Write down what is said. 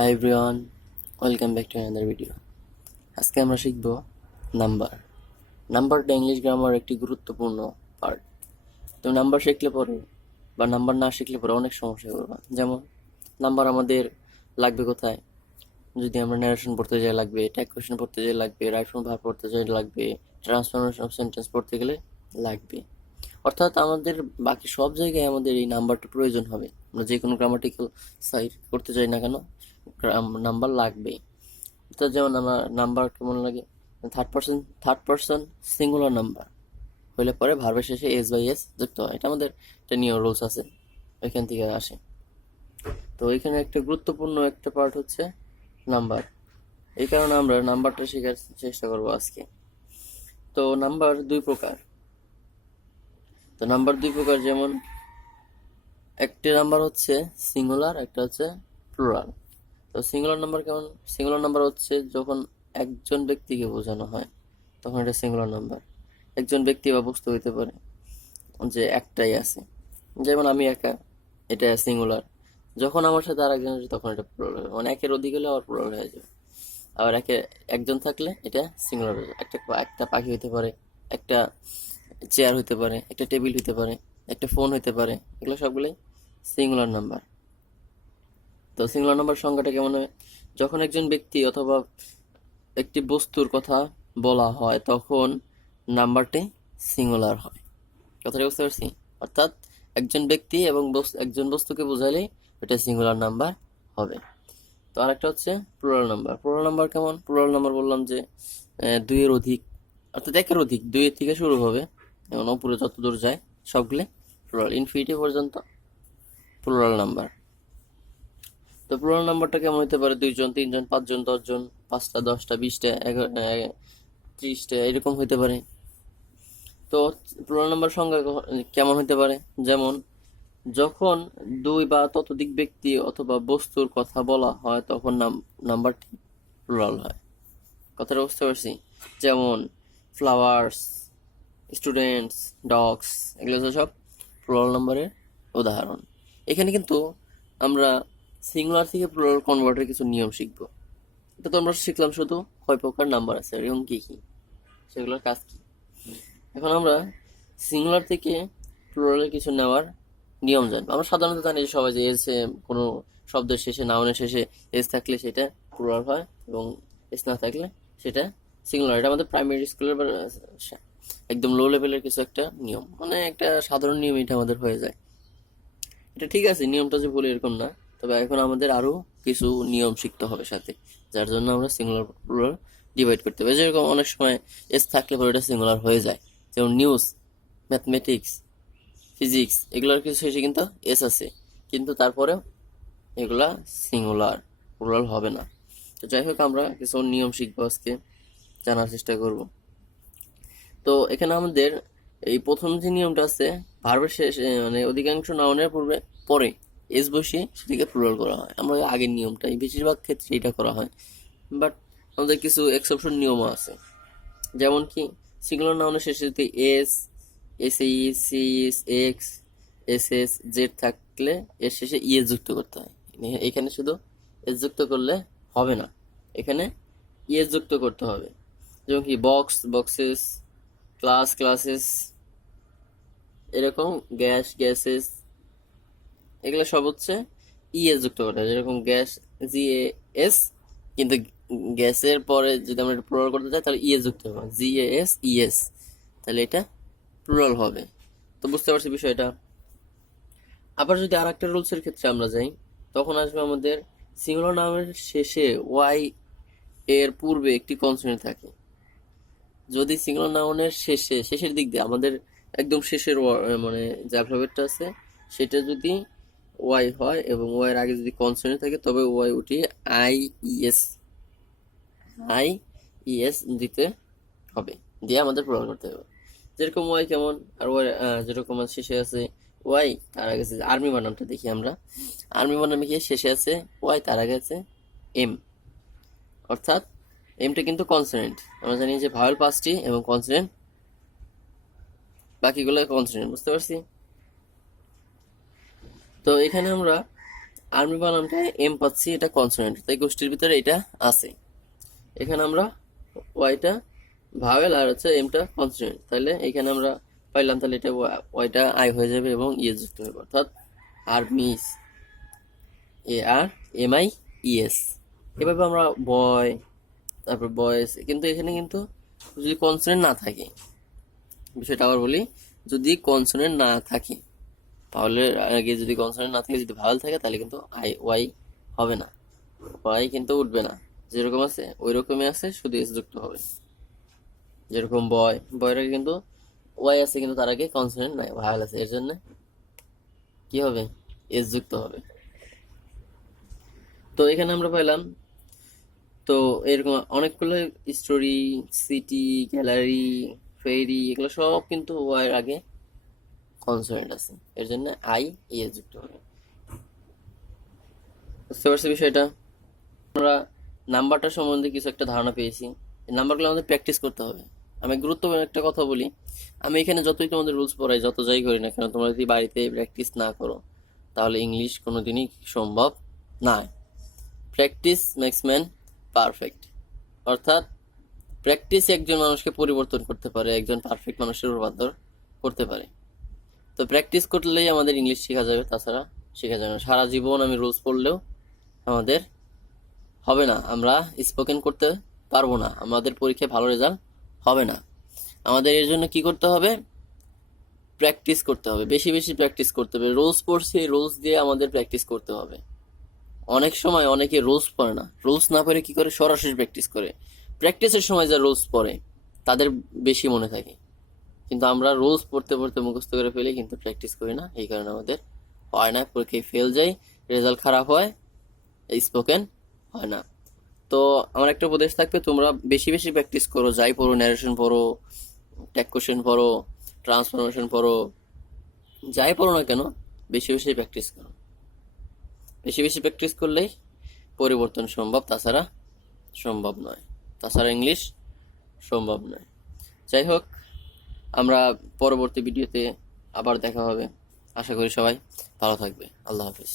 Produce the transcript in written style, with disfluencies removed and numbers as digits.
Hi everyone, welcome back to another video. আজকে আমরা শিখব নাম্বার। নাম্বারটা ইংলিশ গ্রামার একটি গুরুত্বপূর্ণ পার্ট। তো নাম্বার শিখলে পরে বা নাম্বার না শিখলে পরে অনেক সমস্যা করবে। যেমন নাম্বার আমাদের লাগবে কোথায়? যদি আমরা ন্যারেশন পড়তে যাই লাগবে, ট্যাগ কোয়েশন পড়তে যাই লাগবে, রাইট ফ্রম ভার্ব পড়তে যাই লাগবে, ট্রান্সফরমেশন অফ সেন্টেন্স পড়তে গেলে লাগবে। অর্থাৎ আমাদের বাকি সব জায়গায় আমাদের এই নাম্বারটা প্রয়োজন হবে। আমরা যে কোনো গ্রামাটিক্যাল সাইট করতে চাই না কেন, নাম্বার লাগবেই। তো যেমন আমার নাম্বার কেমন লাগে, থার্ড পার্সন সিঙ্গুলার নাম্বার হইলে পরে ভার্বের শেষে এস বাই এস যুক্ত হয়। এটা আমাদের একটা নিয়ম রুলস আছে, ওইখান থেকে আসে। তো এখানে একটা গুরুত্বপূর্ণ একটা পার্ট হচ্ছে নাম্বার। এই কারণে আমরা নাম্বারটা শেখার চেষ্টা করবো আজকে। তো নাম্বার দুই প্রকার। যেমন একটি নাম্বার হচ্ছে সিঙ্গুলার, একটা হচ্ছে প্লুরাল। তো সিঙ্গুলার নাম্বার কেমন? সিঙ্গুলার নাম্বার হচ্ছে যখন একজন ব্যক্তিকে বোঝানো হয় তখন এটা সিঙ্গুলার নাম্বার। একজন ব্যক্তি বা বস্তু হইতে পারে যে একটাই আছে, যেমন আমি একা, এটা সিঙ্গুলার। যখন আমার সাথে আর একজন আছে তখন এটা প্লুরাল হবে, মানে একের অধিক হলে আবার প্লুরাল হয়ে যাবে। আবার একজন থাকলে এটা সিঙ্গুলার হয়ে যাবে। একটা পাখি হইতে পারে, একটা চেয়ার হইতে পারে, একটা টেবিল হইতে পারে, একটা ফোন হইতে পারে, এগুলো সবগুলোই সিঙ্গুলার নাম্বার। তো সিঙ্গুলার নাম্বার সংখ্যাটা কেমন হয়? যখন একজন ব্যক্তি অথবা একটি বস্তুর কথা বলা হয় তখন নাম্বারটি সিঙ্গুলার হয়। কথাটা বুঝতে পারছি? অর্থাৎ একজন ব্যক্তি এবং একজন বস্তুকে বোঝালেই এটা সিঙ্গুলার নাম্বার হবে। তো আরেকটা হচ্ছে প্লুরাল নাম্বার। প্লুরাল নাম্বার কেমন? প্লুরাল নাম্বার বললাম যে দুইয়ের অধিক, অর্থাৎ একের অধিক, দুইয়ের থেকে শুরু হবে এবং উপরে যত দূর যায় সবগুলো প্লুরাল, ইনফিনিটি পর্যন্ত প্লুরাল নাম্বার। তো প্লুরাল নাম্বারটা কেমন হতে পারে? 2জন, 3জন, 5জন, 10জন, 5টা, 10টা, 20টা, 30টা, এরকম হইতে পারে। তো প্লুরাল নাম্বার সংখ্যা কেমন হতে পারে? যেমন যখন দুই বা ততোধিক ব্যক্তি অথবা বস্তুর কথা বলা হয় তখন নাম্বারটি প্লুরাল হয়। কথাটা বুঝতে পারছি? যেমন ফ্লাওয়ার্স, স্টুডেন্টস, ডগস, এগুলো সব প্লুরাল নাম্বারের উদাহরণ। এখানে কিন্তু আমরা সিঙ্গুলার থেকে প্লুরাল কনভার্টের কিছু নিয়ম শিখবো। এটা তো আমরা শিখলাম শুধু কয় প্রকার নাম্বার আছে এবং কি কি, সেগুলোর কাজ কি। এখন আমরা সিঙ্গুলার থেকে প্লুরালের কিছু নেওয়ার নিয়ম জানবো। আমরা সাধারণত জানি যে সবাই যে এস, কোনো শব্দের শেষে, নাউনের শেষে এস থাকলে সেটা প্লুরাল হয় এবং এস না থাকলে সেটা সিঙ্গুলার। এটা আমাদের প্রাইমারি স্কুলের বা একদম লো লেভেলের কিছু একটা নিয়ম, মানে একটা সাধারণ নিয়ম, এটা আমাদের হয়ে যায়। এটা ঠিক আছে, নিয়মটা যে ভুল এরকম না, তবে এখন আমাদের আরো কিছু নিয়ম শিখতে হবে সাথে, যার জন্য আমরা সিঙ্গুলার প্লুরাল ডিভাইড করতে হবে। যেরকম অনেক সময় এস থাকলে পরে এটা সিঙ্গুলার হয়ে যায়, যেমন নিউজ, ম্যাথমেটিক্স, ফিজিক্স, এগুলোর কিছু শেষে কিন্তু এস আছে, কিন্তু তারপরে এগুলা সিঙ্গুলার, প্লুরাল হবে না। তো যাই হোক, আমরা কিছু নিয়ম শিখবো আজকে, জানার চেষ্টা করব। তো এখানে আমাদের এই প্রথম যে নিয়মটা আছে, ভার্বের শেষে মানে অধিকাংশ নাউনের পরে এস বসিয়ে সেটাকে প্লুরাল করা হয়। আমরা ওই আগের নিয়মটাই বেশিরভাগ ক্ষেত্রে এটা করা হয়, বাট আমাদের কিছু এক্সেপশন নিয়মও আছে। যেমন কি সিঙ্গুলার নাউনের শেষে যদি S, S E, C S, X, S S, Z থাকলে এর শেষে ইএস যুক্ত করতে হয়। এখানে শুধু এস যুক্ত করলে হবে না, এখানে ইএস যুক্ত করতে হবে। যেমন কি বক্স, বক্সেস, ক্লাস, ক্লাসেস, এরকম গ্যাস, গ্যাসেস, এগুলো সব হচ্ছে ইএস যুক্ত করতে হয়। যেরকম গ্যাস, জি এ এস, কিন্তু গ্যাসের পরে যদি আমরা প্লুরাল করতে চাই তাহলে ইএস যুক্ত হবে, জি এ এস ইএস, তাহলে এটা প্লুরাল হবে। তো বুঝতে পারছি বিষয়টা। আবার যদি আর একটা রুলসের ক্ষেত্রে আমরা যাই, তখন আসবে আমাদের সিঙ্গুলার নাউনের শেষে ওয়াই এর পূর্বে একটি কনসোনেন্ট থাকে। যদি সিঙ্গুলার নাউনের শেষের দিক দিয়ে আমাদের একদম শেষের মানে যে অ্যালফাবেটটা আছে সেটা যদি ওয়াই হয় এবং ওয়াই এর আগে যদি কনসোনেন্ট থাকে তবে ওয়াই উঠিয়ে আই ইএস দিতে হবে, দিয়ে আমাদের প্রমাণ করতে হবে। যেরকম ওয়াই কেমন, আর ওয়াই যেরকম শেষে আছে ওয়াই, তার আগে আছে আর্মি বানানটা দেখি আমরা। আর্মি বানানে কি শেষে আছে ওয়াই, তার আগে আছে এম, অর্থাৎ এমটা কিন্তু কনসোনেন্ট। আমরা জানি যে ভাওয়েল 5টি এবং কনসোনেন্ট বাকিগুলো কনসোনেন্ট, বুঝতে পারছি? তো এখানে আমরা আর্মি বানানটা এম পাচ্ছি, এটা কনসোনেন্ট, তাই গোষ্ঠীর ভিতরে এটা আছে। এখানে আমরা ওয়াইটা ভাওয়েল আর হচ্ছে এমটা কনসোনেন্ট, তাহলে এখানে আমরা পাইলাম, তাহলে এটা ওয়াইটা আই হয়ে যাবে এবং ইএস যুক্ত হবে, অর্থাৎ আর্মিস, ARMIES। এভাবে আমরা বয়, তারপর বয়েস, কিন্তু এখানে কিন্তু যদি কনসোনেন্ট না থাকে, বিষয়টা আবার বলি, যদি কনসোনেন্ট না থাকে তাহলে আগে, যদি কনসোনেন্ট না থাকে, যদি ভাওয়েল থাকে, তাহলে কিন্তু ওয়াই হবে না, ওয়াই কিন্তু উঠবে না, যেরকম আছে ওই রকমই আছে, শুধু এস যুক্ত হবে। যেরকম বয়ের আগে কিন্তু ওয়াই আছে, কিন্তু তার আগে কনসোনেন্ট নাই, ভাওয়েল আছে, এর জন্য কি হবে, এস যুক্ত হবে। তো এখানে আমরা পাইলাম, তো এরকম অনেকগুলো স্টোরি, সিটি, গ্যালারি, ফেরি, এগুলো সব কিন্তু ওয়াইয়ের আগে কনসোনেন্ট আছে, এর জন্য এস যুক্ত হবে। বুঝতে পারছি বিষয়টা? আমরা নাম্বারটা সম্বন্ধে কিছু একটা ধারণা পেয়েছি। এই নাম্বারগুলো আমাদের প্র্যাকটিস করতে হবে। আমি গুরুত্বপূর্ণ একটা কথা বলি, আমি এখানে যতই তোমাদের রুলস পড়াই, যত যাই করি না কেন, তোমরা যদি বাড়িতে প্র্যাকটিস না করো, তাহলে ইংলিশ কোনোদিনই সম্ভব না। প্র্যাকটিস মেক্স ম্যান পারফেক্ট, অর্থাৎ প্র্যাকটিস একজন মানুষকে পরিবর্তন করতে পারে, একজন পারফেক্ট মানুষের রূপান্তর করতে পারে। তো প্র্যাকটিস করলেই আমাদের ইংলিশ শেখা যাবে, তাছাড়া শেখা যাবে না। সারা জীবন আমি রুলস পড়লেও আমাদের হবে না, আমরা স্পোকেন করতে পারবো না, আমাদের পরীক্ষায় ভালো রেজাল্ট হবে না। আমাদের এর জন্য কি করতে হবে, প্র্যাকটিস করতে হবে, বেশি বেশি প্র্যাকটিস করতে হবে। রুলস পড়ছি, রুলস দিয়ে আমাদের প্র্যাকটিস করতে হবে। অনেক সময় অনেকে রুলস পড়ে না, রুলস না পড়ে কি করে, সরাসরি প্র্যাকটিস করে। প্র্যাকটিসের সময় যা রুলস পড়ে তাদের বেশি মনে থাকে, কিন্তু আমরা রুলস পড়তে পড়তে মুখস্থ করে ফেলি, কিন্তু প্র্যাকটিস করি না, এই কারণে আমাদের হয় না, পরীক্ষায় ফেল যাই, রেজাল্ট খারাপ হয়, স্পোকেন হয় না। তো আমার একটা উপদেশ থাকবে, তোমরা বেশি বেশি প্র্যাকটিস করো, যাই পড়ো, ন্যারেশন পড়ো, ট্যাগ কোশ্চেন পড়ো, ট্রান্সফরমেশন পড়ো, যাই পড়ো না কেন, বেশি বেশি প্র্যাকটিস করো। বেশি বেশি প্র্যাকটিস করলেই পরিবর্তন সম্ভব, তাছাড়া সম্ভব নয়, তাছাড়া ইংলিশ সম্ভব নয়। যাই হোক, আমরা পরবর্তী ভিডিওতে আবার দেখা হবে। আশা করি সবাই ভালো থাকবে। আল্লাহ হাফিজ।